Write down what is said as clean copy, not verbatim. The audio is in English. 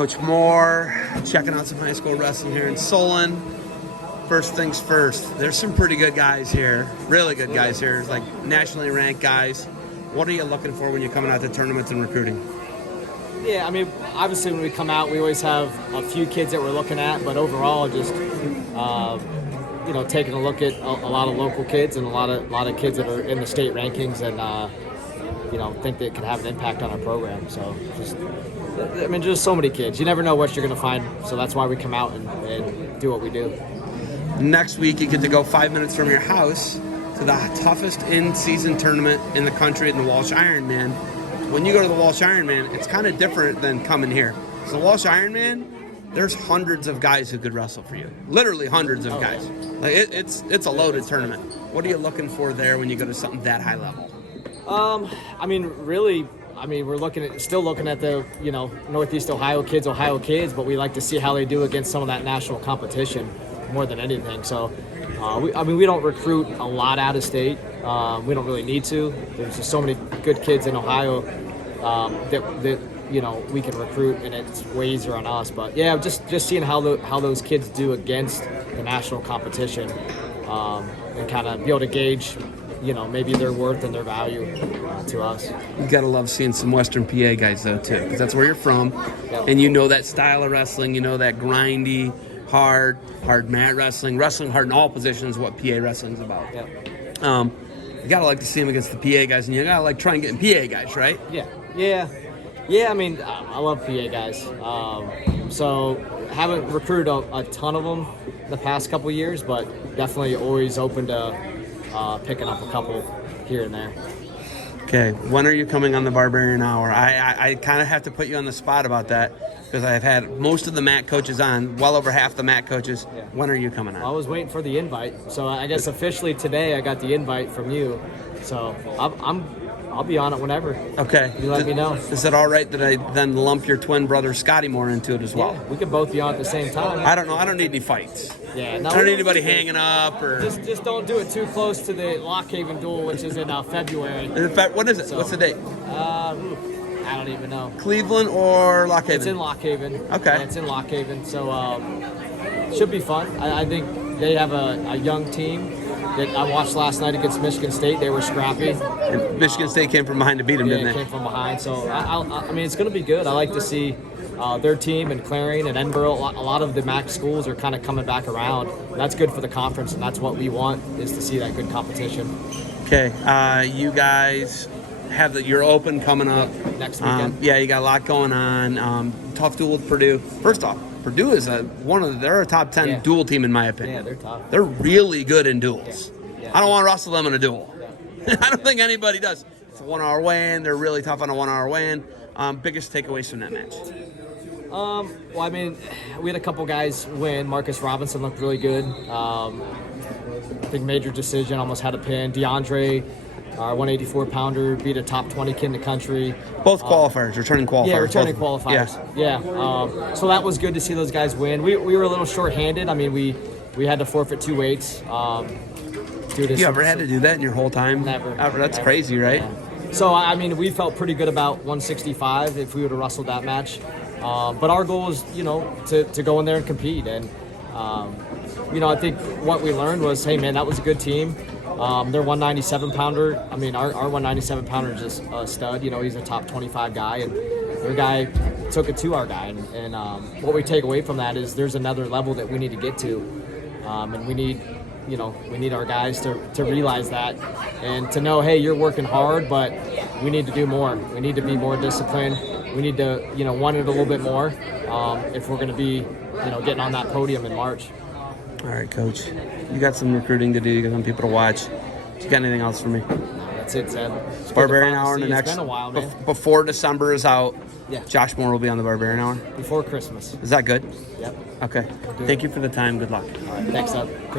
Coach Moore, checking out some high school wrestling here in Solon. First things first, there's some pretty good guys here, really good guys here, like nationally ranked guys. What are you looking for when you're coming out to tournaments and recruiting? Yeah, I mean, obviously when we come out, we always have a few kids that we're looking at, but overall, just taking a look at a lot of local kids and a lot of kids that are in the state rankings and think they could have an impact on our program. So just so many kids. You never know what you're going to find, so that's why we come out and do what we do. Next week, you get to go 5 minutes from your house to the toughest in-season tournament in the country in the Walsh Ironman. When you go to the Walsh Ironman, it's kind of different than coming here. So the Walsh Ironman, there's hundreds of guys who could wrestle for you. Literally hundreds of guys. Like it's a loaded tournament. What are you looking for there when you go to something that high level? We're still looking at the Northeast Ohio kids, but we like to see how they do against some of that national competition more than anything. So, we don't recruit a lot out of state. We don't really need to. There's just so many good kids in Ohio that we can recruit, and it's way easier on us. But yeah, just seeing how those kids do against the national competition, and kind of be able to gauge, maybe their worth and their value to us. You gotta love seeing some Western PA guys though too, because that's where you're from, and that style of wrestling. That grindy, hard mat wrestling hard in all positions. What PA wrestling's about. Yep. You gotta like to see them against the PA guys, and you gotta like try and get in PA guys, right? Yeah. I mean, I love PA guys. So haven't recruited a ton of them the past couple years, but definitely always open to picking up a couple here and there. Okay, when are you coming on the Barbarian Hour? I kind of have to put you on the spot about that because I've had most of the MAC coaches on, well over half the MAC coaches. Yeah. When are you coming on? I was waiting for the invite, so I guess officially today I got the invite from you. So I'll be on it whenever. Okay. You let me know. Is it all right that I then lump your twin brother Scotty Moore into it as well? Yeah, we can both be on at the same time. I don't know. I don't need any fights. Yeah, no, I don't need anybody hanging up or. Just don't do it too close to the Lockhaven duel, which is in February. In fact, what is it? So, what's the date? I don't even know. Cleveland or Lockhaven? It's in Lockhaven. Okay. Yeah, it's in Lockhaven, so should be fun. I think they have a young team that I watched last night against Michigan State. They were scrappy. And Michigan State came from behind to beat them, didn't they? Yeah, came from behind. So, it's going to be good. I like to see their team and Clarion and Edinburgh. A lot of the MAC schools are kind of coming back around. That's good for the conference, and that's what we want, is to see that good competition. Okay. You guys have your Open coming up. Next weekend. You got a lot going on. Tough duel with Purdue. First off, Purdue is they're a top 10 duel team in my opinion. Yeah, they're tough. They're really good in duels. Yeah. I don't want to wrestle them in a duel. Yeah. I don't think anybody does. It's a 1 hour weigh-in. They're really tough on a 1 hour weigh-in. Biggest takeaways from that match? We had a couple guys win. Marcus Robinson looked really good. I think major decision, almost had a pin. DeAndre, our 184-pounder, beat a top 20 kid in the country. Both qualifiers, returning qualifiers. Yeah, returning qualifiers. Yeah. So that was good to see those guys win. We were a little short-handed. I mean, we had to forfeit 2 weights. You ever had to do that in your whole time? Never. That's never. Crazy, right? Yeah. So, we felt pretty good about 165 if we would have wrestled that match. But our goal is, to go in there and compete. And, I think what we learned was, hey, man, that was a good team. Their 197-pounder, our 197-pounder is just a stud. He's a top 25 guy, and their guy took it to our guy. And what we take away from that is there's another level that we need to get to. And we need our guys to realize that and to know, hey, you're working hard, but we need to do more. We need to be more disciplined. We need to, want it a little bit more if we're going to be, getting on that podium in March. All right, Coach. You got some recruiting to do. You got some people to watch. You got anything else for me? That's it, Seb. Barbarian Hour in the next. It's been a while, man. Before December is out. Yeah. Josh Moore will be on the Barbarian Hour. Before Christmas. Is that good? Yep. Okay. Thank you for the time. Good luck. All right. Thanks, Seb.